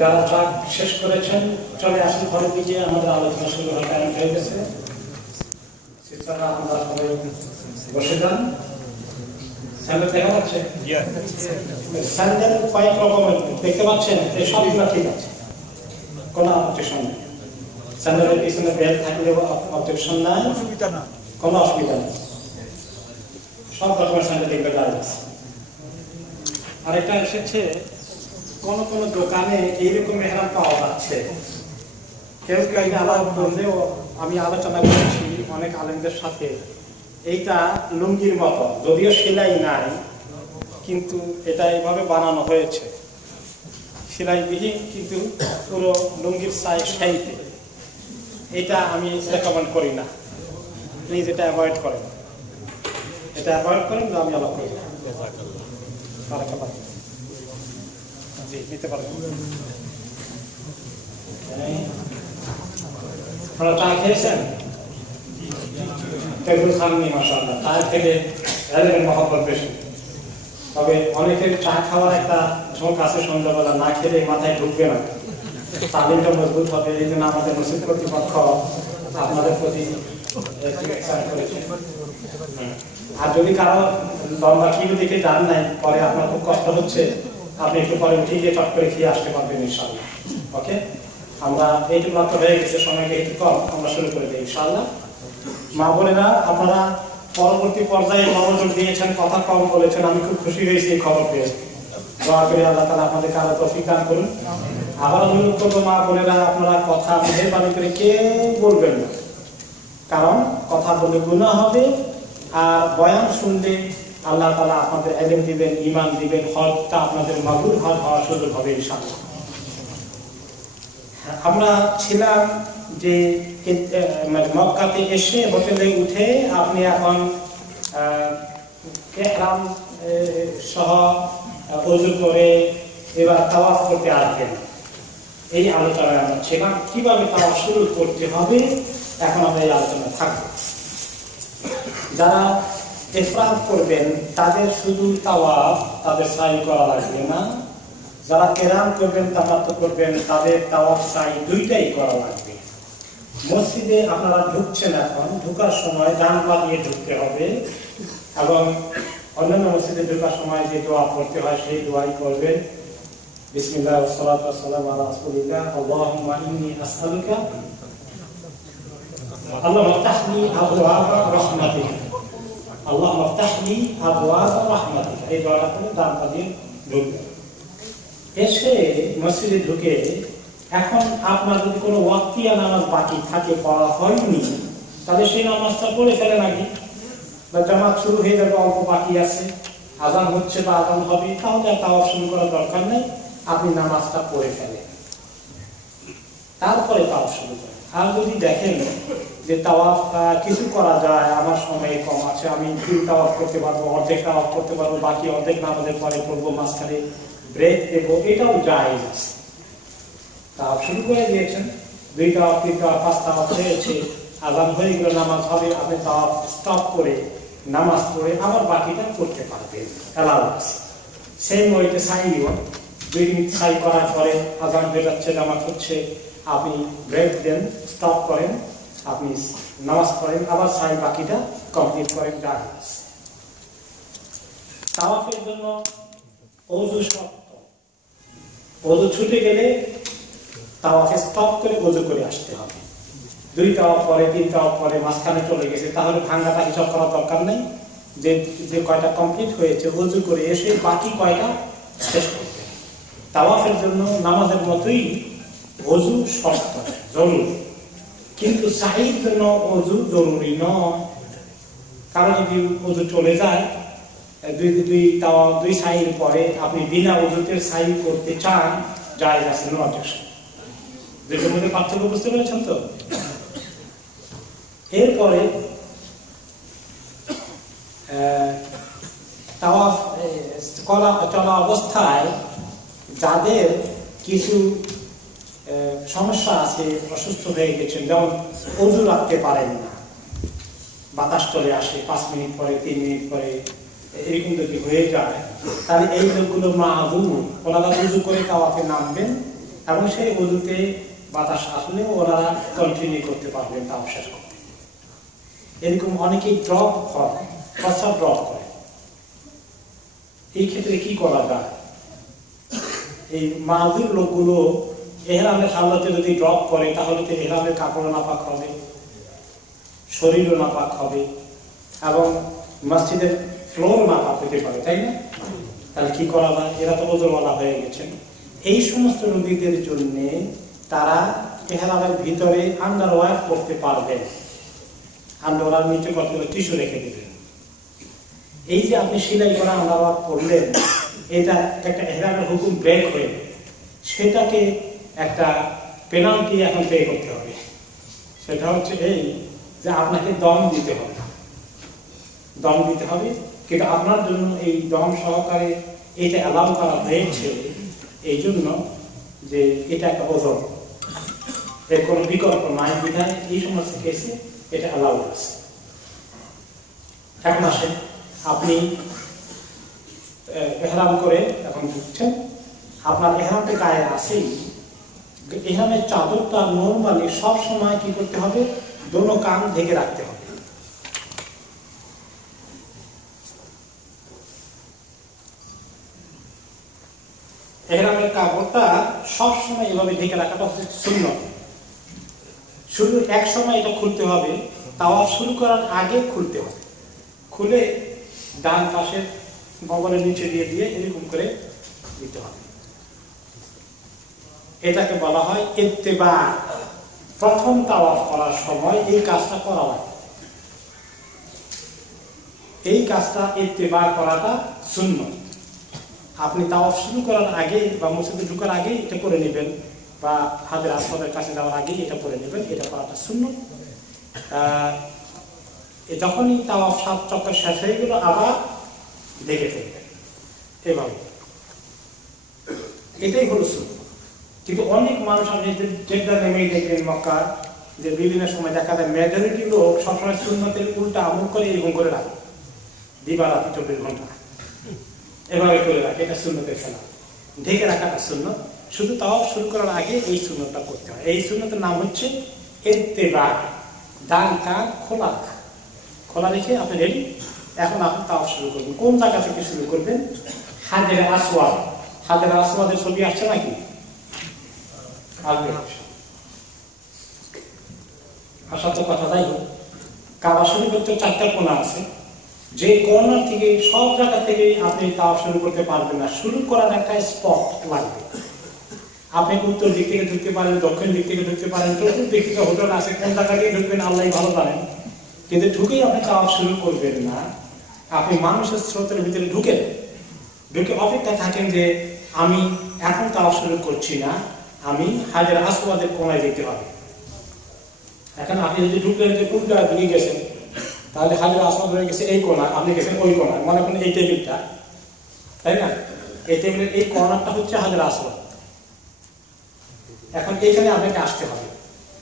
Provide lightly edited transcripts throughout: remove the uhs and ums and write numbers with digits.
যারা ট্রাক শেষ করেছেন চলে আসুন ঘরের দিকে, আমাদের আলোচনা শুরু হওয়ার টাইম হয়ে গেছে। শিক্ষারা আমরা সবাই বসে যান। স্যান্ডেল দেখা যাচ্ছে? স্যান্ডেল কয়েক রকমের দেখতে পাচ্ছেন, এই সবগুলো ঠিক আছে, কোনো অবজেকশন নেই। স্যান্ডেলের পিছনে বেল্ট থাকলেও অবজেকশন নাই, অসুবিধা না, কোনো অসুবিধা নেই, সব রকমের স্যান্ডেল দেখতে পাওয়া যাচ্ছে। আরেকটা এসেছে, কোন কোন দোকানে এইরকম মেহরাম পাওয়া যাচ্ছে। কেউ কেউ আলাদা বললেও আমি আলোচনা করেছি অনেক আলেমদের সাথে, এইটা লুঙ্গির মতো, যদিও সেলাই নাই কিন্তু এটা এইভাবে বানানো হয়েছে, সেলাইবিহীন কিন্তু পুরো লুঙ্গির সাইজ সেইতে। এটা আমি রেকমেন্ড করি না, প্লিজ এটা অ্যাভয়েড করেন, এটা অ্যাভয়েড করেন, আমি আলাপ করি না। জি, নিতে পারেন। আপনারা চা খেয়েছেন? তেগুলো খাননি মাশাআল্লাহ, চা খেলে মহব্বত বেশি। তবে অনেকের চা খাওয়ার একটা ঝোঁক আছে, সন্ধ্যাবেলা না খেলে মাথায় ঢুকবে না, তালিমটা মজবুত হবে। এই জন্য আমাদের মসজিদ কর্তৃপক্ষ আপনাদের প্রতি করেছে। আর যদি কারো লম্বা কিউ দেখে যান নাই, পরে আপনার খুব কষ্ট হচ্ছে, আপনি একটু পরে উঠে গিয়ে চট করে খেয়ে আসতে পারবেন ইনশাআল্লাহ। ওকে, আমরা এইটুকু মাত্র হয়ে গেছে, সময়কে একটু কম, আমরা শুরু করে দিই ইনশাআল্লাহ। মা বোনেরা, আপনারা পরবর্তী পর্যায়ে মনোযোগ দিয়েছেন, কথা কম বলেছেন, আমি খুব খুশি হয়েছি এই খবর পেয়ে। দোয়া করি আল্লাহ তাআলা আপনাদেরকে আরো তৌফিক দান করুন। আবার অনুরোধ করবো মা বোনেরা, আপনারা কথা মেহেরবানি করে কেউ বলবেন না, কারণ কথা বলে গুনাহ হবে, আর বয়ান শুনলে আল্লাহ তাআলা আপনাদের ইলম দিবেন, ঈমান দিবেন, হজটা আপনাদের মাবরুর হজ হওয়ার সুযোগ হবে ইনশাআল্লাহ। আমরা ছিলাম যে মক্কাতে এসে হোটেলে উঠে আপনি এখন ইহরাম সহ ওযু করে এবার তাওয়াফ করতে আসবেন, এই আলোচনায় আমরা ছিলাম। কিভাবে তাওয়াফ শুরু করতে হবে এখন আমরা এই আলোচনা থাকবো। যারা ইফরাদ করবেন তাদের শুধু তাওয়াফ, তাদের সাই করা লাগবে না। যারা কিরাম করবেন, তামাত্তু করবেন, তাদের তাওয়াফ সাই দুইটাই করা লাগবে। মসজিদে আপনারা ঢুকছেন, এখন ঢোকার সময় ডান পা দিয়ে ঢুকতে হবে, এবং অন্যান্য মসজিদে ঢোকার সময় যে দোয়া পড়তে হয় সেই দোয়াই করবেন। বিসমিল্লাহ ওয়া সালাতু ওয়া সালামু আলা রাসূলিল্লাহ, আল্লাহুম্মা ইন্নী আসআলুকা আল্লাহুম্মা ইফতাহলি আবওয়াবা রাহমাতিক, আল্লাহুম্মা ইফতাহলি আবওয়াবা রাহমাতিক, এই দোয়াটা করে ডান পা দিয়ে ঢুকবেন। এসে মসজিদে ঢুকে এখন আপনার যদি কোনো ওয়াক্তিয়া নামাজ বাকি থাকে, পড়া হয়নি, তাহলে সেই নামাজটা পড়ে ফেলেন আগে, বা জামাত শুরু হয়ে যাবে, অল্প বাকি আছে, আজান হচ্ছে বা আজান হবে, তাহলে আর তাওয়াফ শুরু করার দরকার নেই, আপনি নামাজটা পড়ে ফেলেন, তারপরে তাওয়াফ শুরু করেন। আর যদি দেখেন যে তাওয়াফ কিছু করা যায়, আমার সময় কম আছে, আমি ফুল তাওয়াফ করতে পারবো, অর্ধেক তাওয়াফ করতে পারবো, বাকি অর্ধেক নামাজের পরে করবো, মাঝখানে ব্রেক দেবো, এটাও জায়েজ আছে। তাওয়াফ শুরু করে দিয়েছেন, 2 তাওয়াফ 3 তাওয়াফ 5 তাওয়াফ হয়েছে, আযান হয়ে গেল, নামাজ হবে, আপনি তাওয়াফ স্টপ করে নামাজ পড়ে আবার বাকিটা করতে পারবেন, এলাও আছে। সেম ওয়েতে সাইও 2 মিনিট সাই করার পরে আযান হয়ে যাচ্ছে, নামাজ হচ্ছে, আপনি ব্রেক দেন, স্টপ করেন, আপনি নামাজ পড়েন, আবার সাই বাকিটা কমপ্লিট করেন, জায়েজ আছে। তাওয়াফের জন্য ওযু শর্ত, ওযু ছুটে গেলে তাওয়াফে স্টপ করে ওযু করে আসতে হবে। 2 তাওয়াফ পরে 3 তাওয়াফ পরে মাঝখানে চলে গেছে, তাহলে ভাঙাটা হিসাব করার দরকার নেই, যে কয়টা কমপ্লিট হয়েছে ওযু করে এসে বাকি কয়টা শেষ করবে। তাওয়াফের জন্য নামাজের মতোই ওযু শর্ত, জরুরি, কিন্তু সাইয়ের জন্য ওযু জরুরি নয়। কারণ যদি ওযু চলে যায়, 2 সাইয়ের পরে আপনি বিনা ওযুতে সাই করতে চান, জায়েজ আছে, নো অবজেকশন। দুটোর মধ্যে পার্থক্য বুঝতে পেরেছেন তো? এরপরে তাওয়াফ চলা অবস্থায় যাদের কিছু সমস্যা আছে, অসুস্থ হয়ে গেছেন, যেমন ওযু রাখতে পারেন না, বাতাস চলে আসে 5 মিনিট পরে, 3 মিনিট পরে, এরকম যদি হয়ে যায়, তাহলে এই লোকগুলো মাযুর, ওনারা ওযু করে তাওয়াফে নামবেন, এবং সেই ওযুতে বাতাস আসলে ওনারা কন্টিনিউ করতে পারবেন তাও শেষ করতে। এরকম অনেকেই ড্রপ হয়, প্রস্রাব ড্রপ করে। এই ক্ষেত্রে কি করা যায়? এই মাযুর লোকগুলো ইহরামের হালতে যদি ড্রপ করে তাহলে তো ইহরামের কাপড় নাপাক হবে, শরীরও নাপাক হবে এবং মসজিদের ফ্লোর নাপাক হতে পারে, তাই না? তাহলে কি করা যায়? এরা তো ওজরওয়ালা হয়ে গেছেন। এই সমস্ত রোগীদের জন্য তারা ইহরামের ভিতরে আন্ডারওয়্যার পরতে পারবেন। আন্ডারওয়্যার নিচে কতগুলো টিস্যু রেখে দেবেন। এই যে আপনি সেলাই করা আন্ডারওয়্যার পরলেন, এটা একটা ইহরামের হুকুম ব্রেক হয়ে সেটাকে একটা পেনাল্টি এখন পে করতে হবে। সেটা হচ্ছে এই যে আপনাকে দম দিতে হবে। দম দিতে হবে, কিন্তু আপনার জন্য এই দম সহকারে এটা অ্যালাউ করা হয়েছে এই জন্য যে এটা একটা ওজন, এর কোনো বিকল্প নাই বিধায় এই সমস্ত কেসে এটা অ্যালাউ আছে। এখন আসেন, আপনি ইহরাম করে এখন ঢুকছেন, আপনার ইহরামটা গায়ে আসেই ইহরামের চাদরটা নরমালি সব সময় কি করতে হবে? দোনো কান ঢেকে রাখতে হবে। ইহরামের কাপড়টা সব সময় এভাবে ঢেকে রাখাটা হচ্ছে সুন্নাত। শুরু এক সময় এটা খুলতে হবে, তাওয়াফ শুরু করার আগে খুলতে হবে। খুলে ডান পাশে বগলের নিচে দিয়ে দিয়ে এরকম করে দিতে হবে। এটাকে বলা হয় ইত্তেবা। প্রথম তাওয়াফ করার সময় এই কাজটা করা হয়। এই কাজটা ইত্তেবা করাটা সুন্নাত। আপনি তাওয়াফ শুরু করার আগে বা মসজিদে ঢোকার আগে এটা করে নেবেন, বা হাজের আসওয়াদের কাছে যাওয়ার আগে এটা করে নেবেন। এটা করাটা সুন্নাত। যখনই তাওয়াফ 7 চক্কর শেষ হয়ে গেল আবার ঢেকে ফেলবেন এভাবে। এটাই হলো সুন্নাত। কিন্তু অনেক মানুষ আপনি জেদ্দা নেমেই দেখবেন মক্কা, যে বিভিন্ন সময় দেখা যায় মেজরিটি লোক সবসময় সুন্নতের উল্টা আমল করে এরকম করে রাখে, দিবারাত্রি 24 ঘন্টা এভাবে করে রাখে। এটা সুন্নতের খেলা। ঢেকে রাখাটা সুন্নত। শুধু তাওয়াফ শুরু করার আগে এই সুন্নতটা করতে হয়। এই সুন্নতের নাম হচ্ছে ইত্তেবা। ডান কান খোলা রাখা, খোলা রেখে আপনি রেডি। এখন আপনি তাওয়াফ শুরু করবেন। কোন জায়গা থেকে শুরু করবেন? হাজের আসওয়াদ। হাজের আসওয়াদের ছবি আসছে নাকি? আশা তো কথা তাই হোক। কাবা শরীফের তো 4টা কোণা আছে। যে কর্নার থেকে সব জায়গা থেকে আপনি তাওয়াফ শুরু করতে পারবেন না। শুরু করার একটা স্পট লাগবে। আপনি উত্তর দিক থেকে ঢুকতে পারেন, দক্ষিণ দিক থেকে ঢুকতে পারেন, চতুর্দিক থেকে হোটেল আছে, কোন জায়গা দিয়ে ঢুকবেন আল্লাহ ভালো জানেন। কিন্তু ঢুকেই আপনি তাওয়াফ শুরু করবেন না। আপনি মানুষের স্রোতের ভিতরে ঢুকে অপেক্ষা থাকেন যে আমি এখন তাওয়াফ শুরু করছি না, আমি হাজের আসওয়াদের কোণায় যেতে হবে। এখন আপনি যদি ঢুকলেন যে উল্টা দিকে গেছেন, তাহলে হাজের আসওয়াদ হয়ে গেছে এই কোণা, আপনি গেছেন ওই কোণা। মনে করেন এই টেবিলটা, তাই না? এই টেবিলের এই কর্নারটা হচ্ছে হাজের আসওয়াদ। এখন এইখানে আপনাকে আসতে হবে।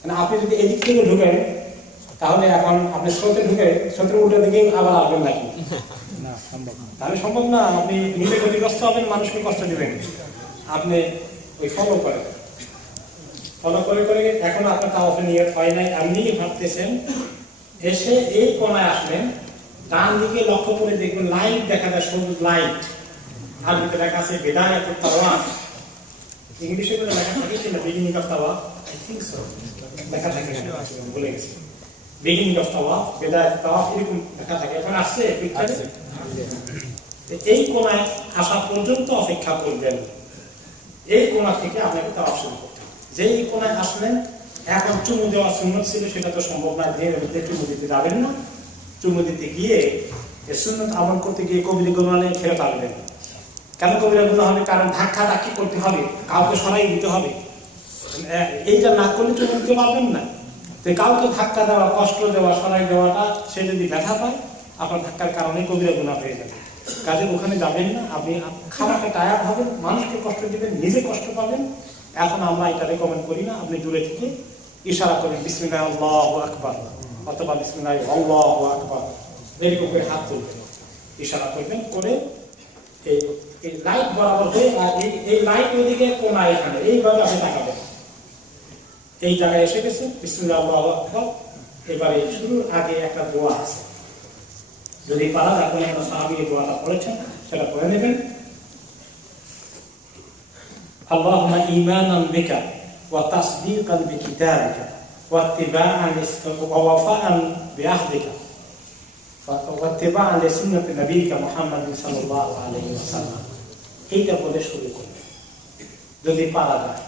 মানে আপনি যদি এদিক থেকে ঢুকেন তাহলে এখন আপনি স্রোতে ঢুকে স্রোতের উল্টা দিকে আবার আসবেন নাকি? তাহলে সম্ভব না। আপনি নিজে ক্ষতিগ্রস্ত হবেন, মানুষকে কষ্ট দিবেন। আপনি ওই ফলো করে এখন আপনার তাওয়াফে নিয়ত হয় নাই, আপনি ভাবতেছেন। এসে এই কোণায় আসলেন, ডান দিকে লক্ষ্য করে দেখবেন লাইট দেখা যায়, সবুজ লাইট। আর ভিতরে লেখা আছে বিদায়াতুত তাওয়াফ। ইংলিশে করে লেখা থাকে কিনা বিগিনিং অফ তাওয়াফ? I think so. লেখা থাকে, ভুলে গেছি। বিগিনিং অফ তাওয়াফ, বিদায়াতুত তাওয়াফ এরকম লেখা থাকে। এখন আসছে পিকচারে। এই কোণায় আসা পর্যন্ত অপেক্ষা করবেন। এই কোণা থেকে আপনাকে তাওয়াফ শুরু করতে হবে। যেই কোণায় আসলেন, এখন চুমু দেওয়া সুন্নত ছিল, সেটা তো সম্ভব না। দিয়ে চুমু দিতে যাবেন না। চুমু দিতে গিয়ে সুন্নত আমল করতে গিয়ে কবিরা গুনাহ ফেরত আসবেন। কেন কবিরা গুনাহ হবে? কারণ ধাক্কা ধাক্কি করতে হবে, কাউকে সরাই দিতে হবে। এইটা না করলে চুমু দিতে পারবেন না। তো কাউকে ধাক্কা দেওয়া, কষ্ট দেওয়া, সরাই দেওয়াটা সে যদি ব্যথা পায়, আপনার ধাক্কার কারণে কবিরা গুনাহ হয়ে যাবে। কাজে ওখানে যাবেন না। আপনি খারাপে টায়ার্ড হবেন, মানুষকে কষ্ট দিবেন, নিজে কষ্ট পাবেন। এখন আমরা এটা রেকমেন্ড করি না। আপনি দূরে থেকে ইশারা করেন বিসমিল্লাহ আল্লাহু আকবার, অথবা বিসমিল্লাহ আল্লাহু আকবার, এরকম করে হাত তুলবেন, ইশারা করবেন। করে এই লাইট বরাবর হয়ে, আর এই লাইট ওইদিকে কোনা এখানে, এইভাবে আপনি তাকাবেন। এই জায়গায় এসে গেছে, বিসমিল্লাহ আল্লাহু আকবার। এবারে শুরুর আগে একটা দোয়া আছে, যদি পারা যায় কোনো সাহাবী এই দোয়াটা পড়েছেন সেটা পড়ে নেবেন। আল্লাহুম্মা ঈমানান বিকা ওয়া তাসদীকান বিকিতাবিকা ওয়া ইত্তিবাআন ওয়া ওয়াফাআন বিআহদিকা ওয়া ইত্তিবাআন লিসুন্নতি নবিয়িকা মুহাম্মাদিন সাল্লাল্লাহু আলাইহি ওয়াসাল্লাম। এইটা বলে শুরু করবেন যদি পারা যায়।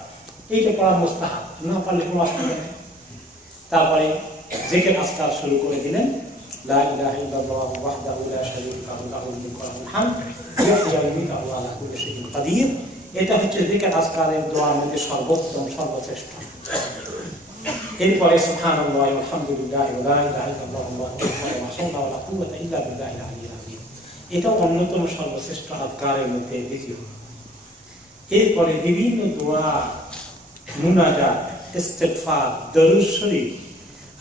এইটা পড়া মুস্তাহাব, না পারলে কোনো অসুবিধা নেই। তারপরে জিকির আজকার শুরু করে দিলেন, লা ইলাহা ইল্লাল্লাহু ওয়াহদাহু লা শারীকা লাহু লাহুল মুলকু ওয়া লাহুল হামদ ওয়া হুয়া আলা কুল্লি শাইইন কাদির। এটা হচ্ছে জিকির আজকারের দোয়ার মধ্যে সর্বোত্তম, সর্বশ্রেষ্ঠ। এরপরে সুবহানাল্লাহি ওয়া আলহামদুলিল্লাহি ওয়া লা ইলাহা ইল্লাল্লাহু ওয়াহদাহু লা শারীকা লাহু ওয়া লা কুওয়াতা ইল্লা বিল্লাহিল আলিয়্যিল আযীম। এটা অন্যতম সর্বশ্রেষ্ঠ আজকারের মধ্যে দ্বিতীয়। এরপরে বিভিন্ন দোয়া, মুনাজাত, ইস্তিগফার, দরুদ শরীফ,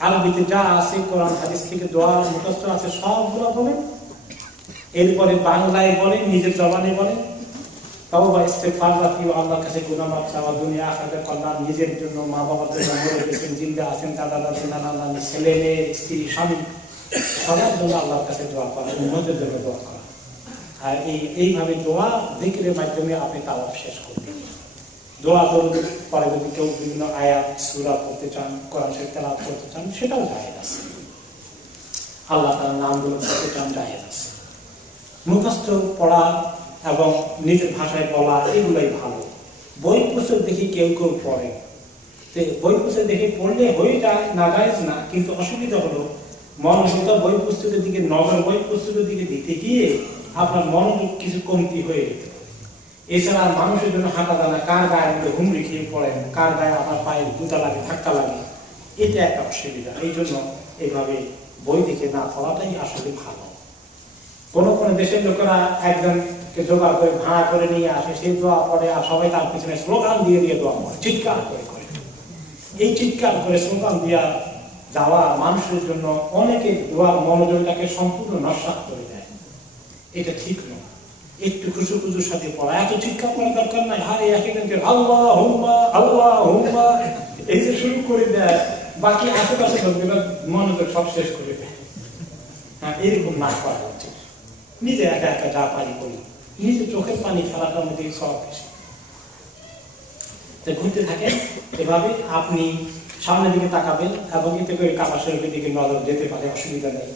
আরবিতে যা আছে কোরআন হাদিস থেকে দোয়া মুখস্থ আছে সবগুলো বলেন। এরপরে বাংলায় বলেন, নিজের জবানে বলেন, তাওবা ইস্তিগফার রাখি, আল্লাহর কাছে গুনাহ মাফ চাওয়া, দুনিয়া আখিরাতের কল্যাণ, নিজের জন্য, মা বাবার জন্য, মরে গেছেন, জিন্দা আছেন, দাদা দাদি, নানা নানি, ছেলে মেয়ে, স্ত্রী, স্বামী, সবার জন্য আল্লাহর কাছে দোয়া করা, উম্মতের জন্য দোয়া করা। আর এইভাবে দোয়া জিকিরের মাধ্যমে আপনি তাওয়াফ শেষ করবেন। দোয়া দরুদ পরে যদি কেউ বিভিন্ন আয়াত সূরা পড়তে চান, কোরআন শরীফ তেলাওয়াত করতে চান, সেটাও জায়েজ আছে। আল্লাহ তাআলার নামগুলো পড়তে চান, জায়েজ আছে। মুখস্থ পড়া এবং নিজের ভাষায় বলা এগুলোই ভালো। বই পুস্তক দেখি কেউ কেউ পড়ে, তো বই পুস্তক দেখে পড়লে হয়ে যায়, না জায়েজ না, কিন্তু অসুবিধা হলো মনোযোগ বই পুস্তকের দিকে, নজর বই পুস্তকের দিকে দিতে গিয়ে আপনার মনোযোগ কিছু কমতি হয়ে যেতে পারে। এছাড়া মানুষের জন্য হাঁটা দানা, কার গায়ের মধ্যে হুমড়ি খেয়ে পড়েন, কার গায়ে আপনার পায়ে জুতা লাগে, ধাক্কা লাগে, এটা একটা অসুবিধা। এই জন্য এইভাবে বই দেখে না পড়াটাই আসলে ভালো। কোন কোন দেশের লোকেরা একজনকে জোগাড় করে ভাড়া করে নিয়ে আসে, সেই দোয়া পড়ে, আর সবাই তার পিছনে স্লোগান দিয়ে দিয়ে দোয়া পড়ে, চিৎকার করে করে। এই চিৎকার করে স্লোগান দিয়া যাওয়া মানুষের জন্য অনেকে দোয়ার মনোযোগটাকে সম্পূর্ণ নস্যাৎ করে দেয়। এটা ঠিক নয়। একটু খুশু খুশুর সাথে পড়া, এত চিৎকার করার দরকার নাই। হারে একজনকে আল্লাহুম্মা আল্লাহুম্মা এই যে শুরু করে দেয়, বাকি আশেপাশে লোকগুলো মনোযোগ সব শেষ করে দেয়। হ্যাঁ, এরকম না করা উচিত। নিজে একা একা যা পারি করি, নিজে চোখের পানি ফেলাটার মধ্যে সব বেশি। ঘুরতে থাকেন এভাবে, আপনি সামনের দিকে তাকাবেন এবং এতে করে কাবা শরীফের দিকে নজর যেতে পারে, অসুবিধা নেই।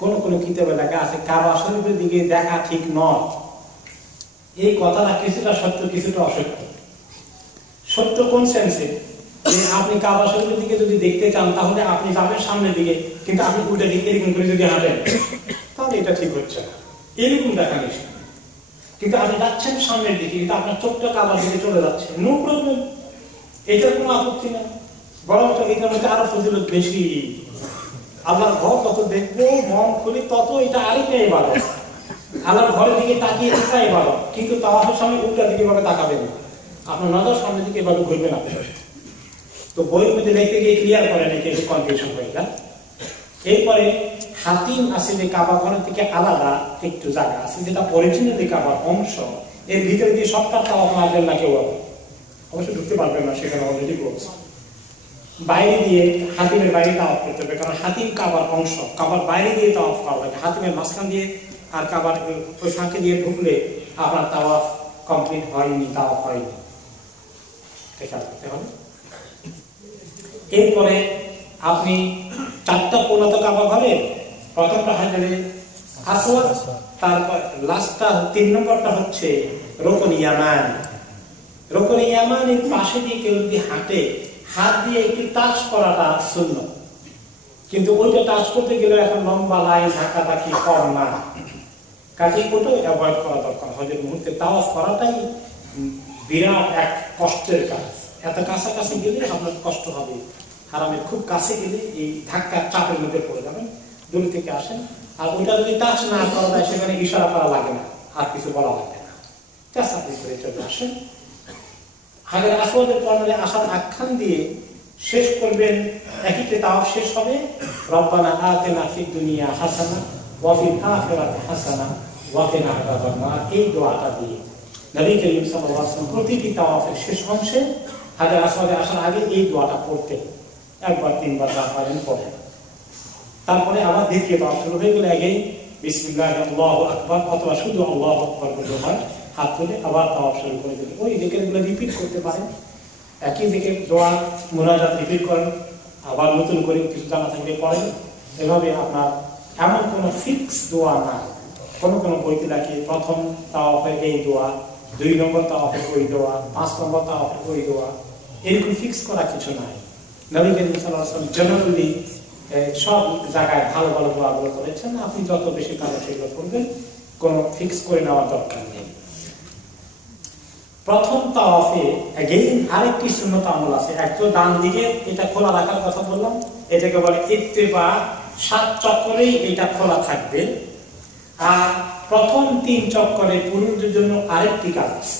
কোন কোন কিতাবে লেখা আছে কাবা শরীফের দিকে দেখা ঠিক নয়। এই কথাটা কিছুটা সত্য, কিছুটা অসত্য। সত্য কোন সেন্সে, যে আপনি কাবা শরীফের দিকে যদি দেখতে চান তাহলে আপনি যাবেন সামনের দিকে, কিন্তু আপনি উল্টা দিকে এরকম করে যদি হাঁটেন তাহলে এটা ঠিক হচ্ছে না। এরকম দেখা নেই, কিন্তু আপনি যাচ্ছেন সামনের দিকে, কিন্তু আপনার চোখটা কাবার দিকে চলে যাচ্ছে, নো প্রবলেম, এটার কোনো আপত্তি নেই। বরঞ্চ এটার মধ্যে আরো ফজিলত বেশি। আল্লাহর ঘর তত দেখবো, মন খুলি তত এটা আরেকটাই ভালো। আল্লাহর ঘরের দিকে তাকিয়ে এটাই ভালো, কিন্তু তাওয়াফের সময় উল্টা দিকে ভাবে তাকাবেন না, আপনার নজর সামনের দিকে এভাবে ঘুরবে না। তো বইয়ের মধ্যে লিখতে গিয়ে ক্লিয়ার করে নাকি একটু কনফিউশন হয়ে যায়। এরপরে হাতিম আছে যে কাবা ঘরের থেকে আলাদা একটু জায়গা আছে, যেটা অরিজিনালি কাবার অংশ, এর ভিতরে দিয়ে সবটা তাওয়াফ মারবেন না কেউ, অবশ্য ঢুকতে পারবেন না, সেখানে অলরেডি বলছে। বাইরে দিয়ে হাতিমের বাইরে তাওয়াফ করতে হবে, কারণ হাতিম কাবার অংশ, কাবার বাইরে দিয়ে তাওয়াফ করা লাগে। হাতিমের মাঝখান দিয়ে আর কাবার ওই ফাঁকে দিয়ে ঢুকলে আপনার তাওয়াফ কমপ্লিট হয়নি, তাওয়াফ হয়নি, খেয়াল করতে হবে। এরপরে আপনি চারটা কোণাতে কাবা ঘরে, প্রথমটা হাজারে আসওয়াদ, তারপর লাস্টটা 3 নম্বরটা হচ্ছে রুকন ইয়ামান। রুকন ইয়ামানের পাশে দিয়ে কেউ যদি হাঁটে, হাত দিয়ে একটু টাচ করাটা সুন্নাত, কিন্তু ওইটা টাচ করতে গেলে এখন লম্বা লাইন ধাক্কাধাক্কি কর না, কাজে ওটাও অ্যাভয়েড করা দরকার। হজের মুহূর্তে তাওয়াফ করাটাই বিরাট এক কষ্টের কাজ। এত কাছাকাছি গেলে আপনার কষ্ট হবে, হারামের খুব কাছে গেলে এই ধাক্কা চাপের মধ্যে পড়ে যাবেন। দূর থেকে আসেন, আর ওইটা যদি টাচ না করা যায় সেখানে ইশারা করা লাগে না, আর কিছু বলা লাগে না, চাচাপি করে চলে আসেন। হাজার আসওয়াদের কর্নারে আসার আখ্যান দিয়ে শেষ করবেন, একইতে তাওয়াফ শেষ হবে রব্বানা আতিনা ফিদ দুনিয়া হাসানা ওয়া ফিল আখিরাতি হাসানা ওয়াকিনা আযাবান নার, এই দোয়াটা দিয়ে নবী করিম সাল্লাল্লাহু আলাইহি ওয়াসাল্লাম প্রতিটি তাওয়াফের শেষ অংশে হাজার আসওয়াদে আসার আগে এই দোয়াটা পড়তেন, একবার তিনবার যা পারেন পড়েন। তারপরে আবার দ্বিতীয় তাওয়াফ শুরু হয়ে গেলে আগে বিসমিল্লাহ আল্লাহু আকবার অথবা শুধু আল্লাহু আকবার বলতে হয়, হাত তুলে আবার তাওয়াফ শুরু করে দিলেন। ওই জিকিরগুলো রিপিট করতে পারেন, একই দিকে দোয়া মুনাজাত রিপিট করেন, আবার নতুন করে কিছু জানা থাকলে পড়েন। এভাবে আপনার এমন কোনো ফিক্স দোয়া না, কোনো কোনো বইতে রাখি প্রথম তাওয়াফের এই দোয়া, 2 নম্বর তাওয়াফের ওই দোয়া, 5 নম্বর তাওয়াফের ওই দোয়া, এরকম ফিক্স করা কিছু নাই। নবী করিম সাল্লাল্লাহু আলাইহি ওয়াসাল্লাম জেনারেলি সব জায়গায় ভালো ভালো দোয়াগুলো করেছেন, আপনি যত বেশি পারেন সেগুলো করবেন, কোনো ফিক্স করে নেওয়ার দরকার নেই। প্রথম তাওয়াফে अगेन আরেকটি সুন্নত আমল আছে। একদম ডান দিকে এটা খোলা রাখার কথা বললাম, এটাকে বলে ইত্তেবা, 7 চক্করেই এটা খোলা থাকবে। আর প্রথম 3 চক্করে পুরুষদের জন্য আরেকটি কাজ আছে,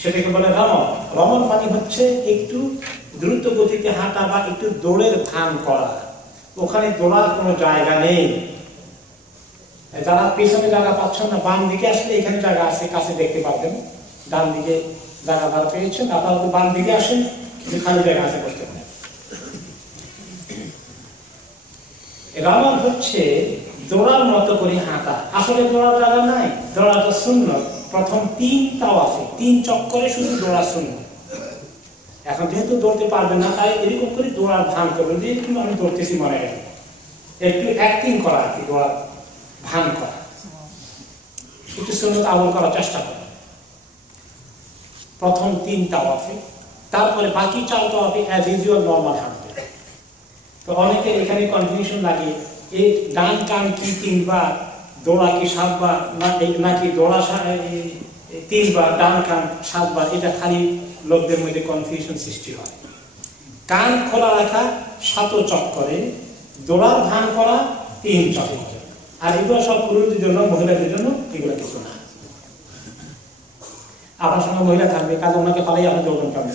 সেটাকে বলে রমণ। রমণ মানে হচ্ছে একটু দ্রুত গতিতে হাঁটা বা একটু দৌড়ের ভান করা, ওখানে দৌড়ার কোনো জায়গা নেই। যারা পেছনে জায়গা পাচ্ছেন না, বাম দিকে আসলে এখানে জায়গা আছে, কাছে দেখতে পাবেন। ডান দিকে জায়গা বার পেয়েছেন, আপনারা বাম দিকে আসেন, কিছু খালি জায়গা আছে, বসতে পারেন। রমণ হচ্ছে দৌড়ার মতো করে হাঁটা, আসলে দৌড়ার জায়গা নাই, দৌড়াটা সুন্নত। প্রথম 3 তাওয়াফে 3 চক্করে শুধু দৌড়া সুন্নত। এখন যেহেতু দৌড়তে পারবেন না, তাই এরকম করে দৌড়ার ভান করবেন যে এরকম আমি দৌড়তেছি মনে হয়, একটু অ্যাক্টিং করা আর কি, দৌড়ার ভান করা, একটু সুন্নত আমল করার চেষ্টা করা প্রথম 3 তাওয়াফে। তারপরে বাকি 4 তাওয়াফে অ্যাজ ইউজুয়াল নরমাল হাঁটবে। তো অনেকে এখানে কনফিউশন লাগে, এই ডান কান কি 3 বার, দৌড়া কি 7 বার, নাকি দৌড়া 3 বার, ডান কান 7 বার, এটা খালি লোকদের মধ্যে কনফিউশন সৃষ্টি হয়। কান খোলা রাখা 7 চক্করে, দৌড়ার ভান করা 3 চক্করে। আর এগুলো সব পুরুষদের জন্য, মহিলাদের জন্য এগুলো কিছু না। আপনার সঙ্গে মহিলা থাকবে, কাজে ওনাকে পালাই আপনি দৌড়বেন কেমন?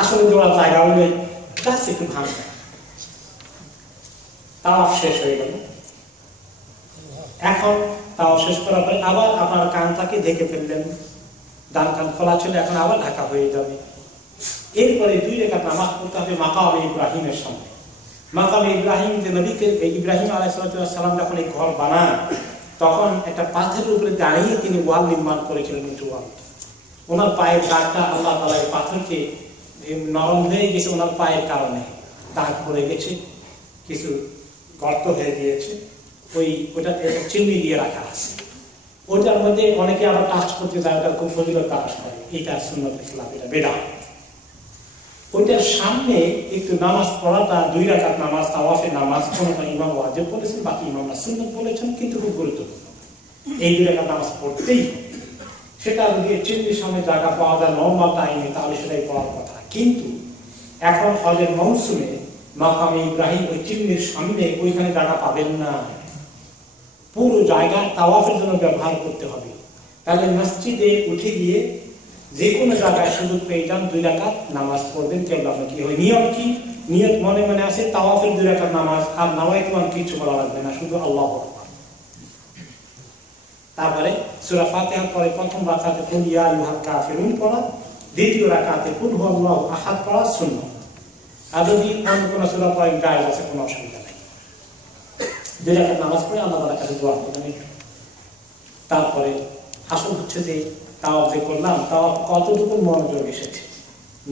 আসলে দৌড়ার জায়গা হলে জাস্ট একটু ভান। তাওয়াফ শেষ হয়ে গেল। এখন তাওয়াফ শেষ করার পরে আবার আপনার কানটাকে ঢেকে ফেললেন, ডান কান খোলা ছিল, এখন আবার ঢাকা হয়ে যাবে। এরপরে 2 রাকাত নামাজ পড়তে হবে মাকামে ইব্রাহিমের সামনে। মাকামে ইব্রাহিম, যে নবীকে ইব্রাহিম আলাইহিস সালাম যখন এই ঘর বানান, তখন একটা পাথরের উপরে দাঁড়িয়ে তিনি ওয়াল নির্মাণ করেছিলেন, উঁচু ওয়াল। ওনার পায়ের দাগটা আল্লাহ তাআলা এই পাথরকে নরম হয়ে গেছে, ওনার পায়ের কারণে দাগ পড়ে গেছে, কিছু গর্ত হয়ে গিয়েছে, ওটা চিমনি দিয়ে রাখা আছে। ওটার মধ্যে অনেকে আবার টাচ করতে যায়, ওটা খুব ফজিলত টাচ করে, এটা সুন্নতুল খেলাফ, এটা বেদাত। ওইটার সামনে একটু নামাজ পড়াটা, 2 রাকাত নামাজ, তাওয়াফের নামাজ, কোনটা ইমাম ওয়াজিব বলেছেন, বাকি ইমামরা সুন্নত বলেছেন, কিন্তু খুব গুরুত্বপূর্ণ। এই 2 রাকাত নামাজ পড়তেই, সেটা যদি চিমনির সামনে জায়গা পাওয়া যায় নরমাল টাইমে, তাহলে সেটাই পড়ার কথা। কিন্তু এখন হজের মৌসুমে মাকামে ইব্রাহিম ওই চিমনির সামনে ওইখানে জায়গা পাবেন না, পুরো জায়গা তাওয়াফের জন্য ব্যবহার করতে হবে। তাহলে মসজিদে উঠে গিয়ে যে কোনো জায়গায় সুযোগ পেয়ে যান, 2 রাকাত নামাজ পড়বেন। কেবলামুখী হয়ে নিয়ত কি? নিয়ত মনে মনে আছে তাওয়াফের 2 রাকাত নামাজ, আর নাওয়াইতু আর কিছু বলা লাগবে না, শুধু আল্লাহু আকবার। তারপরে সূরা ফাতিহার পরে প্রথম রাকাতে কুল ইয়া আইয়ুহাল কাফিরুন পড়া, দ্বিতীয় রাকাতে কুল হুয়াল্লাহু আহাদ পড়া সুন্নাত। আর যদি অন্য কোনো সূরা পড়েন জায়েজ আছে, কোনো অসুবিধা নেই। 2 রাকাত নামাজ পড়ে আল্লাহ তাআলার কাছে দোয়া করবেন। তারপরে আসল হচ্ছে যে তাওয়াফ যে করলাম, তাওয়াফ কতটুকু মনোযোগ এসেছে,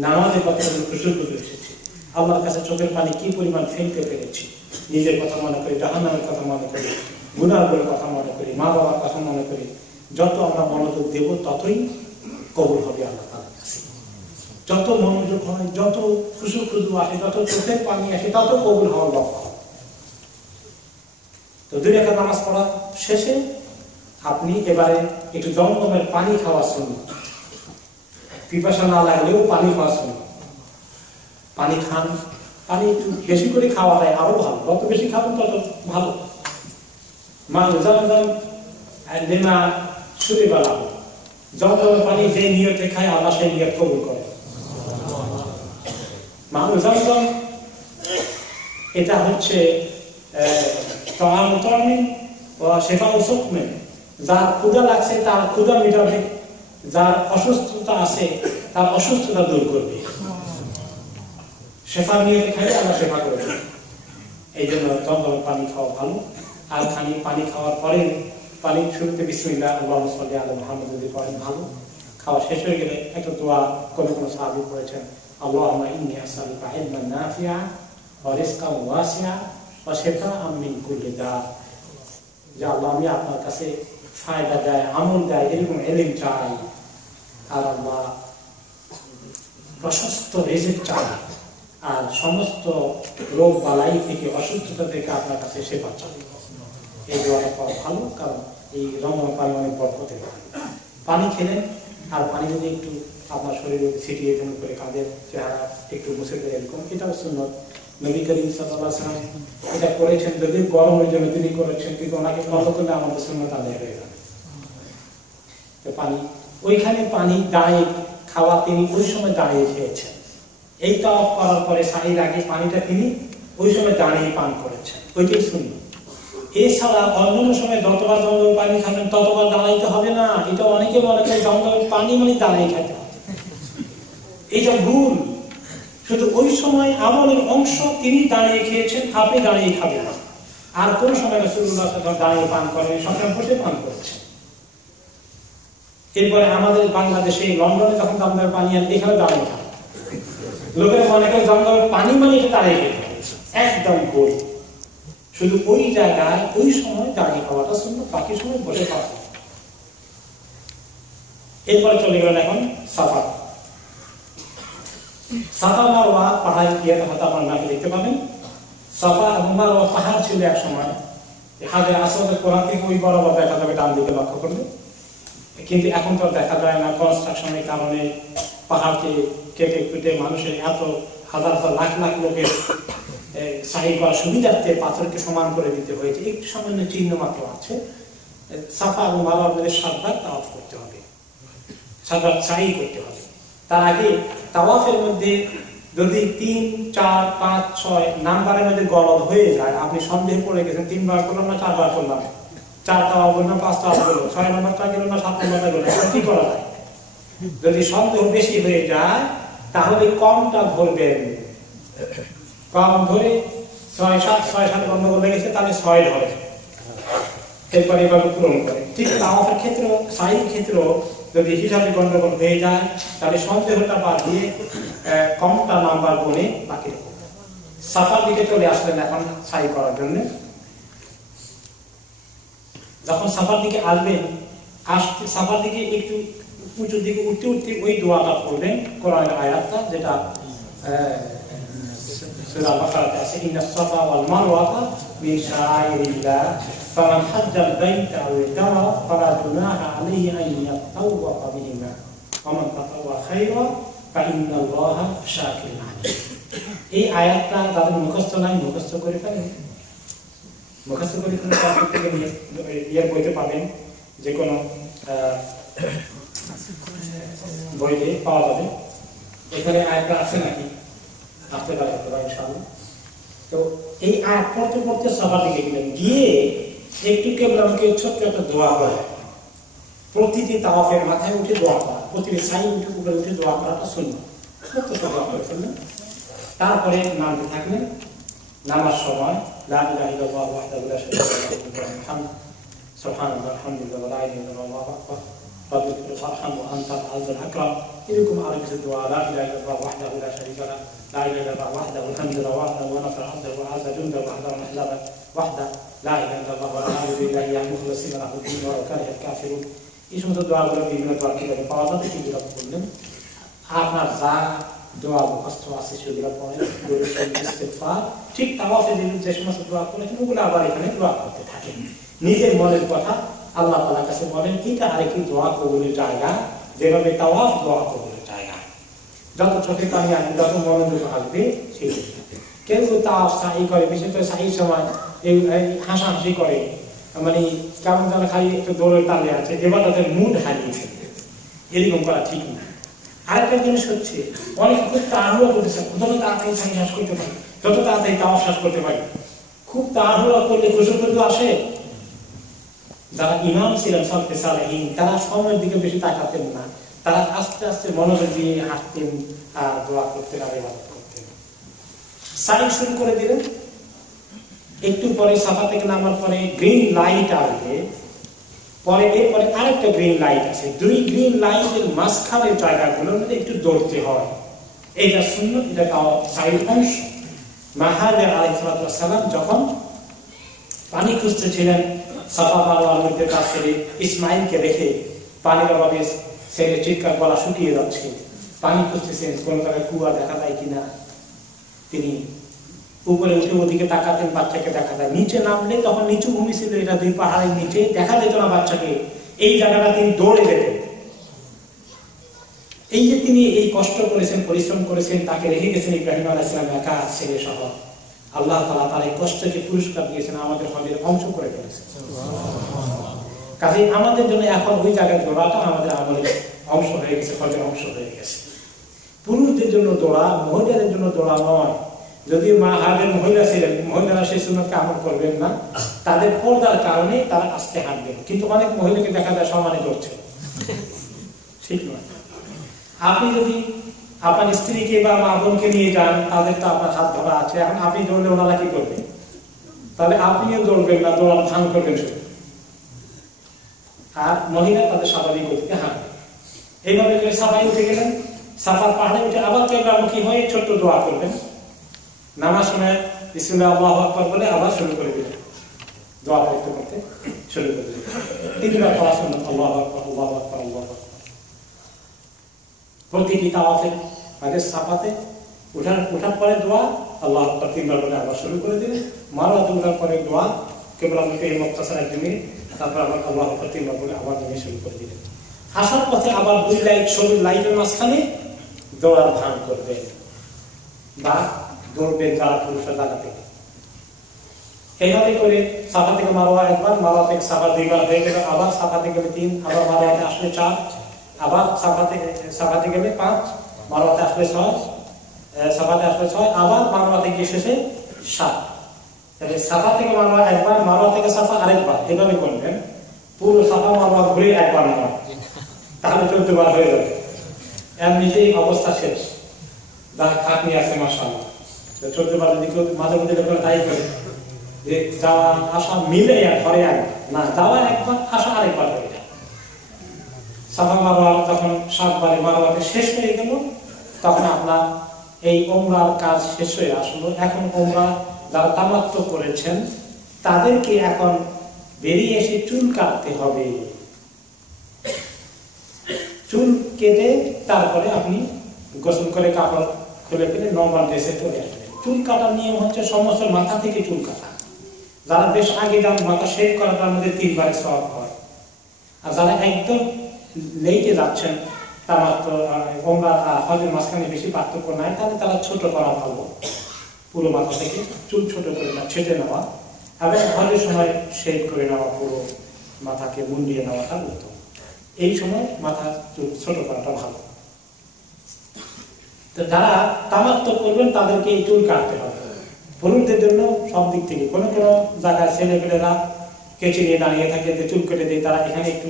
নামাজে কতটুকু খুশু এসেছে, আল্লাহর কাছে চোখের পানি কি পরিমাণ ফেলতে পেরেছি, নিজের কথা মনে করি, জাহান্নামের কথা মনে করি, গুনাহের কথা মনে করি, মা বাবার কথা মনে করি। যত আমরা মনোযোগ দেব ততই কবুল হবে আল্লাহ তাআলার কাছে। যত মনোযোগ হয়, যত খুশু আসে, যত চোখের পানি আসে, তত কবুল হওয়ার লক্ষ্য। তো 2 রাকাত নামাজ পড়া শেষে আপনি এবারে একটু জমজমের পানি খাওয়া শুনুন, পিপাসা না লাগলেও পানি খাওয়া শুনুন। পানি খান, পানি একটু বেশি করে খাওয়া যায় আরো ভালো, যত বেশি খাবেন তত ভালো। মা জমজম লেমা শুরু বলা, জমজমের পানি যে নিয়তে খায় আল্লাহ সেই নিয়ত কবুল করে। মা জমজম এটা হচ্ছে শেফা ওষুধ নেই, যার ক্ষুধা লাগছে তার ক্ষুধা মেটাবে, যার অসুস্থতা আছে তার অসুস্থতা দূর করবে। শেফা নিয়ে খাইলে আল্লাহ শেফা করে দেবে। এই জন্য জমজমের পানি খাওয়া ভালো। আর পানি খাওয়ার পরে পানি শুরুতে বিসমিল্লাহ আল্লাহুম্মা সাল্লি আলা মুহাম্মাদ যদি পড়েন ভালো। খাওয়া শেষ হয়ে গেলে একটা দোয়া কোন সাহাবী পড়েছেন, আল্লাহুম্মা ইন্নী আসআলুকা ইলমান নাফিআ ওয়া রিজকান ওয়াসিআ ওয়া শিফাআন মিন কুল্লি দা। যে আল্লাহ, আমি আপনার কাছে ফায়দা দেয়, আমল দেয় এরকম ইলম চাই, আর আল্লাহ প্রশস্ত রিজিক চাই, আর সমস্ত রোগ বালাই থেকে অসুস্থতা থেকে আপনার কাছে সেবা চাই। এই দোয়াটা পাওয়া ভালো, কারণ এই রমজান পানি অনেক বরকত হতে পারে। পানি খেলেন, আর পানি যদি একটু আপনার শরীরে ছিটিয়ে যেমন করে কাঁধের চেহারা একটু মুছে দেয় এরকম, এটাও সুন্নত। নবী করিম সাল্লাল্লাহু আলাইহি ওয়াসাল্লাম এটা করেছেন, যদি গরমের জন্য তিনি করেছেন, কিন্তু ওনাকে ফলো করলে আমাদের সুন্নত আদায় হয়ে যাবে। তো পানি ওইখানে পানি দাঁড়িয়ে খাওয়া, তিনি ওই সময় দাঁড়িয়ে খেয়েছেন। এই তাওয়াফ করার পরে সাহির আগে পানিটা তিনি ওই সময় দাঁড়িয়ে পান করেছেন, ওইটাই সুন্নত। এছাড়া অন্যান্য সময় যতবার জমজমের পানি খাবেন ততবার দাঁড়াইতে হবে না। এটা অনেকে মনে করে জমজমের পানি মানে দাঁড়িয়ে খেতে হবে, এইটা ভুল। শুধু ওই সময় আমলের অংশ তিনি দাঁড়িয়ে খেয়েছেন, আপনি দাঁড়িয়ে খাবেন না। আর কোন সময় রাসূলুল্লাহ সাল্লাল্লাহু আলাইহি ওয়াসাল্লাম দাঁড়িয়ে পান করেন, সবসময় বসে পান করেছেন। এরপরে আমাদের বাংলাদেশে লন্ডনে যখন জমজমের পানি আন, এখানে দাঁড়িয়ে খান। লোকেরা মনে করে জমজমের পানি মানে এটা দাঁড়িয়ে খেতে হবে, একদম ভুল। শুধু ওই জায়গায় ওই সময় দাঁড়িয়ে খাওয়াটা সুন্নাত, বাকি সময় বসে খাওয়া। এরপরে চলে গেলেন এখন সাফা। সাফা মারওয়া পাহাড় গিয়ে হয়তো আপনার নাকে দেখতে পাবেন। সাফা এবং মারওয়া পাহাড় ছিল এক সময়, হাজার আসওয়াদের কোরআন থেকে ওই বরাবর দেখা যাবে ডান দিকে লক্ষ্য করলে, কিন্তু এখন তো দেখা যায় না। কনস্ট্রাকশনের কারণে পাহাড়কে কেটে কেটে মানুষের এত হাজার হাজার লাখ লাখ লোকের সাহি করার সুবিধার্থে পাথরকে সমান করে দিতে হয়েছে। একটু সামান্য চিহ্ন মাত্র আছে। সাফা এবং মারওয়া মিলে 7 বার তাওয়াফ করতে হবে, 7 বার সাহি করতে হবে। তার আগে তাওয়াফের মধ্যে যদি 3, 4, 5, 6 নাম্বারের মধ্যে গলদ হয়ে যায়, আপনি সন্দেহ করে গেছেন 3 বার করলাম না 4 বার করলাম, 4 তাওয়াফ করলাম 5 তাওয়াফ করলাম, 6 নাম্বারটা গেল না 7 নাম্বারটা গেল, এটা কি করা যায়? যদি সন্দেহ বেশি হয়ে যায় তাহলে কমটা ধরবেন, কম ধরে 6, 7 গন্ডগোল লেগেছে তাহলে 6 ধরে, এরপরে এভাবে পূরণ করে। ঠিক তাওয়াফের ক্ষেত্রেও সাহির ক্ষেত্রেও যদি হিসাবে গন্ডগোল হয়ে যায় তাহলে সন্দেহটা বাদ দিয়ে কমটা নাম্বার গুনে বাকি রকম। সাফার দিকে চলে আসলেন এখন সাহি করার জন্য। যখন সাফার দিকে আসবেন, সাফার দিকে একটু উঁচুর দিকে উঠতে উঠতে ওই দোয়াটা পড়বেন, কোরআনের আয়াতটা, যেটা সূরা বাকারাতে আছে, ইন্নাস সাফা ওয়াল মারওয়াতা মিন শাআইরিল্লাহ ফামান হাজ্জাল বাইতা আও ইতামা ফালা জুনাহা আলাইহি আন ইয়াতাওয়াফা বিহিমা ওয়া মান তাতাওয়া খায়রান ফাইন্নাল্লাহা শাকিরুন আলীম। এই আয়াতটা যাদের মুখস্থ নাই মুখস্থ করে ফেলেন, মুখস্থ করে ফেলে তারপর থেকে ইয়ার বইতে পাবেন, যে কোনো বইতে পাওয়া যাবে। এখানে আয়াতটা আছে নাকি? আসতে পারে ইনশাআল্লাহ। তো এই আয়াত পড়তে পড়তে সাফার দিকে গেলেন, গিয়ে একটু কেবলামকে ছোট্ট একটা দোয়া করে, প্রতিটি তাওয়াফের মাথায় উঠে দোয়া করা, প্রতিটি সাইড উপরে উঠে দোয়া করাটা সুন্নাত, ছোট্ট দোয়া করে ফেললেন। তারপরে নামতে থাকলেন। নামার সময় লা ইলাহা ইল্লাল্লাহু ওয়াহদাহু লা শারীকা লাহু লাহুল হামদ সুবহানাল্লাহি আলহামদুলিল্লাহি ওয়া লা ইলাহা ইল্লাল্লাহু আল্লাহু আকবার ওয়া আশহাদু আন্তা আল-আযীমুল আকরাম, এরকম আরো কিছু দোয়া, লা ইলাহা ইল্লাল্লাহু ওয়াহদাহু লা শারীকা লাহু লা ইলাহা ইল্লাল্লাহু ওয়াহদাহু আল-হামদুলিল্লাহি ওয়া নাসারা আবদাহু ওয়া আ'azza jundahu ওয়াহদাহু আহলাবা ওয়াহদাহু লা ইলাহা ইল্লাল্লাহু ওয়া লা ইলাহা ইল্লা হুয়া মুখলিসিনা লাহু দ্দীন ওয়া কারিহাল কাফিরুন। এই সমস্ত দোয়াগুলো বিভিন্ন দোয়া কিভাবে পাওয়া যাবে সেগুলো বললেন। আপনার যা দোয়া মুখস্থ আছে সেগুলো পড়েন, ইস্তিগফার, ঠিক তাওয়াফে যে সমস্ত দোয়া করেছেন ওগুলো আবার এখানে দোয়া করতে থাকেন। নিজের মনের কথা আল্লাহ তাআলার কাছে বলেন, এটা আরেকটি দোয়া কবুলের জায়গা, যেভাবে তাওয়াফ দোয়া কবুলের জায়গা। যত চোখে পানি আসবে, যত মনোযোগ আসবে সেই কেউ তাওয়াফ সাই করে, বিশেষ করে সাইর সময় এই হাসাহাসি করে, মানে কেমন যেন খালি একটু দৌড়ের তালে আছে, এবার তাদের মুড হারিয়ে ফেলবে, এরকম করা ঠিক না। আরেকটা জিনিস হচ্ছে, অনেক খুব তাড়াহুড়ো করতেছে, যত তাড়াতাড়ি সাই শ্বাস করতে পারি, যত তাড়াতাড়ি তাওয়াফ শ্বাস করতে পারি। খুব তাড়াহুড়ো করলে খুশু আসে, যারা ইমাম ছিলেন সলফে সালেহিন, তারা সময়ের দিকে বেশি তাকাতেন না, তারা আস্তে আস্তে মনোযোগ দিয়ে হাঁটতেন আর দোয়া করতেন আর ইবাদত করতেন। সাইড শুরু করে দিলেন, একটু পরে সাফা থেকে নামার পরে গ্রিন লাইট আসবে, পরে এরপরে আরেকটা গ্রিন লাইট আছে, দুই গ্রিন লাইটের মাঝখানের জায়গাগুলোর মধ্যে একটু দৌড়তে হয়, এইটা সুন্নাত, এটা সাইড অংশ। মাহাজের আলাইহিস সালাম যখন পানি খুঁজতেছিলেন সাফা মারওয়ার মধ্যে কাছে ইসমাইলকে রেখে, পানির অভাবে ছেলে চিৎকার গলা শুকিয়ে যাচ্ছে, পানি খুঁজতেছেন কোন জায়গায় কুয়া দেখা যায় কিনা, তিনি উপরে উঠে ওদিকে তাকাতেন, বাচ্চাকে দেখা যায়, নিচে নামলে তখন নিচু ভূমি ছিল, এটা দুই পাহাড়ের নিচে, দেখা যেত না বাচ্চাকে, এই জায়গাটা তিনি দৌড়ে যেতেন। এই যে তিনি এই কষ্ট করেছেন, পরিশ্রম করেছেন, তাকে রেখে গেছেন ইব্রাহিম আলাইহিস সালাম একা ছেলে সহ, আল্লাহ তাআলা তার এই কষ্টকে পুরস্কার দিয়েছেন, আমাদের হজের অংশ করে ফেলেছেন। কাজে আমাদের জন্য এখন ওই জায়গায় দৌড়াটা আমাদের আমলের অংশ হয়ে গেছে, হজের অংশ হয়ে গেছে। পুরুষদের জন্য দৌড়া, মহিলাদের জন্য দৌড়া নয়। যদি মা হাজের মহিলা ছিলেন, মহিলারা সেই সুন্নতকে আমল করবেন না, তাদের পর্দার কারণে তারা আস্তে হাঁটবেন, কিন্তু অনেক মহিলাকে দেখা যায় সমানে দৌড়ছে, ঠিক নয়। আপনি যদি আপনার স্ত্রীকে বা মা বোনকে নিয়ে যান, তাদের তো আপনার হাত ধরা আছে, এখন আপনি দৌড়লে ওনারা কি করবেন? তাহলে আপনিও দৌড়বেন না, দৌড়ান ভাঙ করবেন শুধু, আর মহিলা তাদের স্বাভাবিক গতিতে হাঁটবে। এইভাবে করে সাফায় উঠে গেলেন, সাফার পাহাড়ে উঠে আবার কিবলামুখী হয়ে ছোট্ট দোয়া করবেন, নামাজ সময় বিসমিল্লাহ আল্লাহু আকবার বলে আবার শুরু করে দিলেন, দোয়া করতে করতে শুরু করে দিলেন, তিনবার পড়া সুন্নাত, আল্লাহু আকবার আল্লাহু আকবার আল্লাহু আকবার। প্রতিটি তাওয়াফে আগে সাফাতে ওঠার পরে দোয়া আল্লাহু আকবার তিনবার বলে আবার শুরু করে দিলেন, মারওয়াতে ওঠার পরে দোয়া কিবলামুখী মুক্তাসার এক মিনিট, তারপর আবার আল্লাহু আকবার তিনবার বলে আবার নেমে শুরু করে দিলেন। আসার পথে আবার দুই লাইট, সবুজ লাইটের মাঝখানে দৌড়ার ভান করবেন বা দৌড়বেন যারা পুরুষরা জায়গা থেকে। এইভাবে করে সাফা থেকে মারওয়া একবার, মারওয়া থেকে সাফা দুইবার হয়ে গেলে, আবার সাফা থেকে গেলে 3, আবার মারওয়াতে আসলে 4, আবার সাফাতে গেলে 5, মারওয়াতে আসলে 6, সাফাতে আসলে 6, আবার মারওয়াতে গিয়ে শেষে 7। তাহলে সাফা থেকে মারওয়া একবার, মারওয়া থেকে সাফা আরেকবার, এভাবে করবেন। পুরো সাফা মারওয়া ঘুরে একবার নয়, তাহলে 14 বার হয়ে যাবে। এমনিতেই অবস্থা শেষ, যার খাটনি আছে মাশাআল্লাহ, 14 বার যদি কেউ মাঝে মধ্যে করে তাই করে যে যাওয়া আসা মিলে ঘরে না, যাওয়া একবার, আসা আরেকবার হয়ে যায়। সাফা মারওয়া যখন 7 বারে মারওয়াতে শেষ হয়ে গেল, তখন আপনার এই ওমরার কাজ শেষ হয়ে আসলো। এখন ওমরা যারা তামাত্তু করেছেন তাদেরকে এখন বেরিয়ে এসে চুল কাটতে হবে। চুল কেটে তারপরে আপনি গোসল করে কাপড় খুলে ফেলে নরমাল ড্রেসে চলে আসবেন। চুল কাটার নিয়ম হচ্ছে সমস্ত মাথা থেকে চুল কাটা। যারা বেশ আগে যান মাথা শেভ করার তার মধ্যে 3 বারে সওয়াব হয়, আর যারা একদম লেটে যাচ্ছেন, তামাত্তু ওমরা হজের মাঝখানে বেশি পার্থক্য নাই, তাহলে তারা ছোট করা ভালো, পুরো মাথা থেকে চুল ছোট করে না ছেটে নেওয়া, এবং হজের সময় শেভ করে নেওয়া, পুরো মাথাকে মুন্ডিয়ে নেওয়াটা উত্তম। এই সময় মাথা চুল ছোট করাটা ভালো। তো যারা তামাত্তু করবেন তাদেরকে এই চুল কাটতে হবে। পুরুষদের জন্য সব দিক থেকে কোনো কোনো জায়গায় ছেলেপেলেরা কেচে নিয়ে দাঁড়িয়ে থাকে যে চুল কেটে দিয়ে তারা এখানে একটু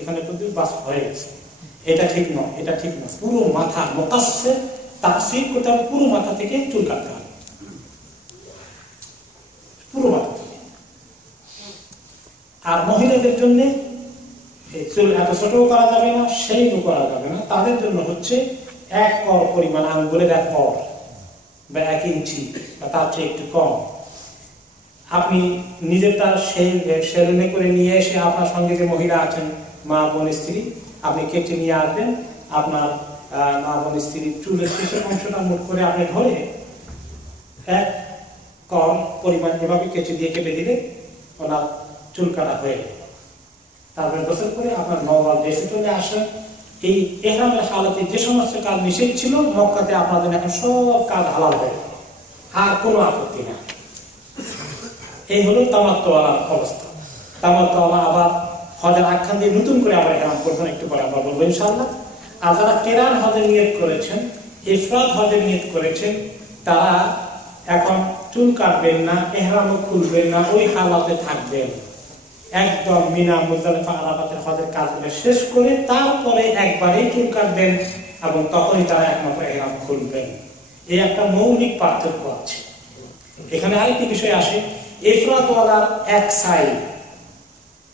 এখানে বাস হয়ে গেছে, এটা ঠিক নয়, এটা ঠিক নয়। পুরো মাথা মুকাসসির তাকসীর করতে হবে, পুরো মাথা থেকে চুল কাটতে হবে, পুরো মাথা থেকে। আর মহিলাদের জন্য চুল এত ছোটও করা যাবে না, শেভও করা যাবে না। তাদের জন্য হচ্ছে 1 কর পরিমাণ, আঙ্গুলের 1 কর বা 1 ইঞ্চি বা তার চেয়ে একটু কম, আপনি নিজেরটা সেলুনে করে নিয়ে এসে আপনার সঙ্গে যে মহিলা আছেন, মা বোন স্ত্রী, আপনি কেটে নিয়ে আসবেন। আপনার মা বোন স্ত্রীর চুলের শেষের অংশটা মুখ করে আপনি ধরে 1 কর পরিমাণ এভাবে কেটে দিয়ে কেটে দিলে ওনার চুল কাটা হয়ে যাবে। তারপরে গোসল করে আপনার নরমাল ড্রেসে চলে আসেন। এই ইহরামের হালাতে যে সমস্ত কাজ নিষেধ ছিল মক্কাতে আপনাদের এখন সব কাজ হালাল হয়ে যাবে, আর কোনো আপত্তি না। এই হলো তামাত্তুওয়ালার অবস্থা। তামাত্তুওয়ালা আবার হজের আখ্যান দিয়ে নতুন করে আবার ইহরাম করবেন, একটু পরে আমরা বলবো ইনশাআল্লাহ। আর যারা কিরান হজের নিয়ত করেছেন, ইফরাদ হজের নিয়ত করেছেন, তারা এখন চুল কাটবেন না, ইহরামও খুলবেন না, ওই হালাতে থাকবেন। একদম মিনা মুজদালিফা আরাফাতের হজের কাজগুলো শেষ করে তারপরে একবারেই চুল কাটবেন এবং তখনই তারা একমাত্র ইহরাম খুলবেন। এই একটা মৌলিক পার্থক্য আছে। এখানে আরেকটি বিষয় আসে, ইফরাতওয়ালার এক সাই,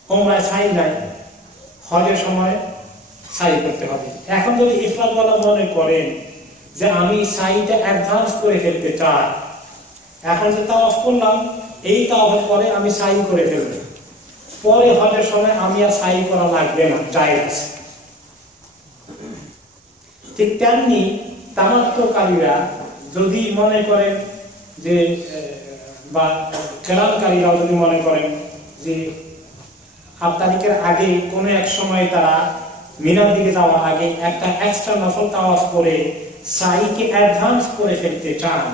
ওমরায় সাই নাই, হজের সময় সাই করতে হবে। এখন যদি ইফরাতওয়ালা মনে করেন যে আমি সাইটা অ্যাডভান্স করে ফেলতে চাই, এখন যে তাওয়াফ করলাম, এই তাওয়াফের পরে আমি সাই করে ফেলবো, পরে হজের সময় আমি আর সাই করা লাগবে না, জায়েজ। ঠিক তেমনি তামাত্তুকারীরা যদি মনে করেন যে, বা কেরামকারীরাও যদি মনে করেন যে 8 তারিখের আগে কোনো এক সময় তারা মিনার দিকে যাওয়ার আগে একটা এক্সট্রা নফল তাওয়াফ করে সাইকে অ্যাডভান্স করে ফেলতে চান,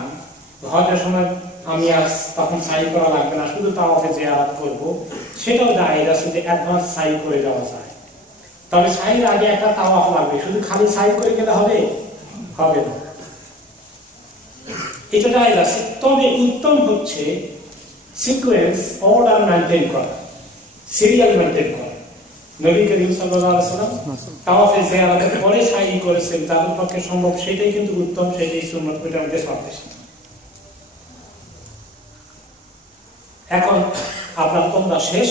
হজের সময় আমি আর তখন সাই করা লাগবে না, শুধু তাওয়াফে জিয়ারত করব, সেটাও জায়েজ আছে যে অ্যাডভান্স সাই করে যাওয়া যায়। তবে সাইয়ের আগে একটা তাওয়াফ লাগবে, শুধু খালি সাই করে গেলে হবে না, এটা জায়েজ আছে। তবে উত্তম হচ্ছে সিকোয়েন্স, অর্ডার মেইনটেইন করা, সিরিয়াল মেইনটেইন করা। নবী করিম সাল্লাল্লাহু আলাইহি ওয়াসাল্লাম তাওয়াফে জিয়ারতের পরে সাই করেছেন, তার পক্ষে সম্ভব, সেটাই কিন্তু উত্তম, সেটাই সুন্নাত, ওইটার মধ্যে সন্দেহ। এখন আপনার তোমরা শেষ,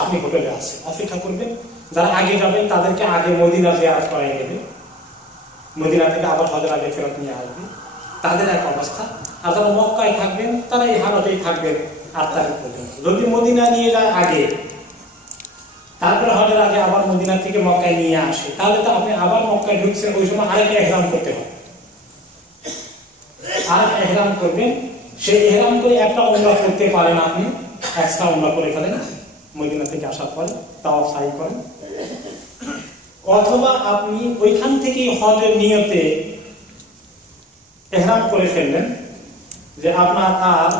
আপনি হোটেলে আছেন, অপেক্ষা করবেন। যারা আগে যাবেন তাদেরকে আগে মদিনা জিয়ারত করাই নেবে, মদিনা থেকে আবার হজের আগে ফেরত নিয়ে আসবে, তাদের এক অবস্থা। আর যারা মক্কায় থাকবেন তারা এই হালতেই থাকবেন 8 তারিখ পর্যন্ত। যদি মদিনা নিয়ে যায় আগে, তারপরে হজের আগে আবার মদিনা থেকে মক্কায় নিয়ে আসে, তাহলে তো আপনি আবার মক্কায় ঢুকছেন, ওই সময় আরেকটা ইহরাম করতে হবে, আর ইহরাম করবেন। সেই ইহরাম করে একটা উমরা করতে পারেন, আপনি এক্সট্রা উমরা করে ফেলেন মদিনা থেকে আসার পরে, তাওয়াফ সাই করেন। অথবা আপনি ওইখান থেকেই হজের নিয়তে ইহরাম করে ফেললেন যে আপনার আর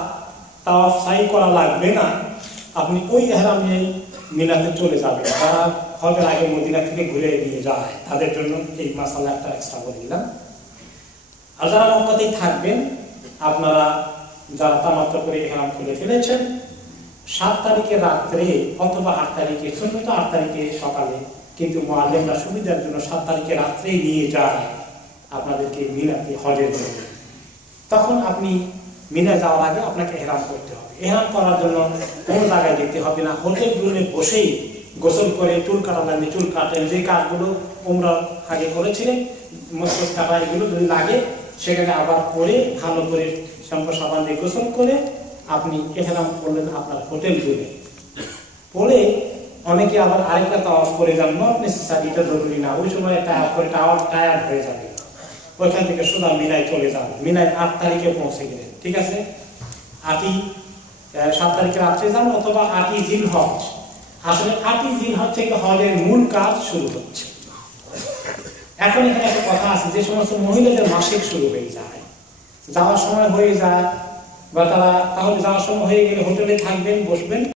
তাওয়াফ সাই করা লাগবে না, আপনি ওই ইহরাম নিয়েই মিনাতে চলে যাবেন। যারা হজের আগে মদিনা থেকে ঘুরে নিয়ে যায় তাদের জন্য এই মাসালা একটা এক্সট্রা করে দিলাম। আর যারা মক্কাতেই থাকবেন, আপনারা যারা তামাত্তু করে ইহরাম খুলে ফেলেছেন, 7 তারিখে রাত্রে অথবা 8 তারিখে, সুন্নত 8 তারিখে সকালে, কিন্তু মুআল্লিমরা সুবিধার জন্য 7 তারিখে রাত্রেই নিয়ে যায় আপনাদেরকে মিনাতে হজের জন্য। তখন আপনি মিনা যাওয়ার আগে আপনাকে ইহরাম করতে হবে। ইহরাম করার জন্য কোনো জায়গায় যেতে হবে না, হোটেল রুমে বসেই গোসল করে চুল কাটা লাগবে চুল কাটেন, যে কাজগুলো উমরা আগে করেছিলেন, মস্তক কাটা, এগুলো যদি লাগে সেখানে আবার করে ভালো করে শ্যাম্পু সাবান দিয়ে গোসল করে আপনি ইহরাম করলেন আপনার হোটেল রুমে। পরে অনেকে আবার আরেকটা তাওয়াফ করে যান, নট নেসেসারি, এটা জরুরি না, ওই সময় তাওয়াফ করে টায়ার্ড হয়ে যাবে, ওইখান থেকে সোজা মিনায় চলে যাবে। মিনায় 8 তারিখে পৌঁছে গেলেন, ঠিক আছে, 7 তারিখে রাত্রে যান, অথবা 8ই জিলহজ। আসলে 8ই জিলহজ থেকে হজের মূল কাজ শুরু হচ্ছে। এখন এখানে একটা কথা আছে, যে সমস্ত মহিলাদের মাসিক শুরু হয়ে যায়, যাওয়ার সময় হয়ে যায়, বা তারা, তাহলে যাওয়ার সময় হয়ে গেলে হোটেলে থাকবেন, বসবেন,